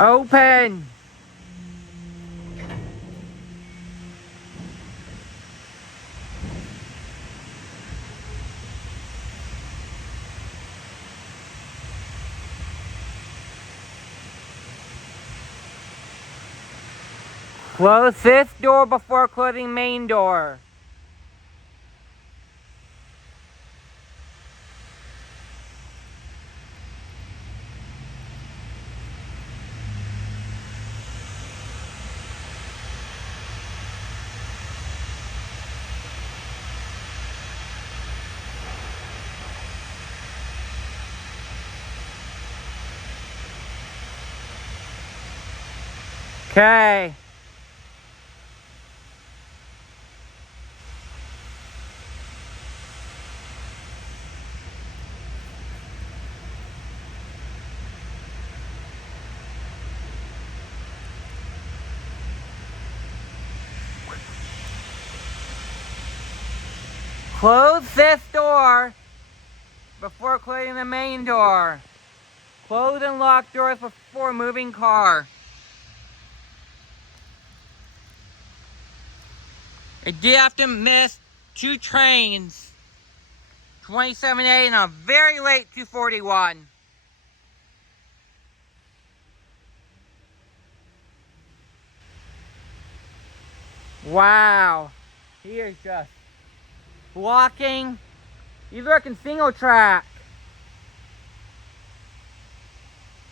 Open. Close this door before closing main door. Okay. Close this door before closing the main door. Close and lock doors before moving car. I did have to miss 2 trains. 27A and a very late 241. Wow. He is just blocking. He's working single track.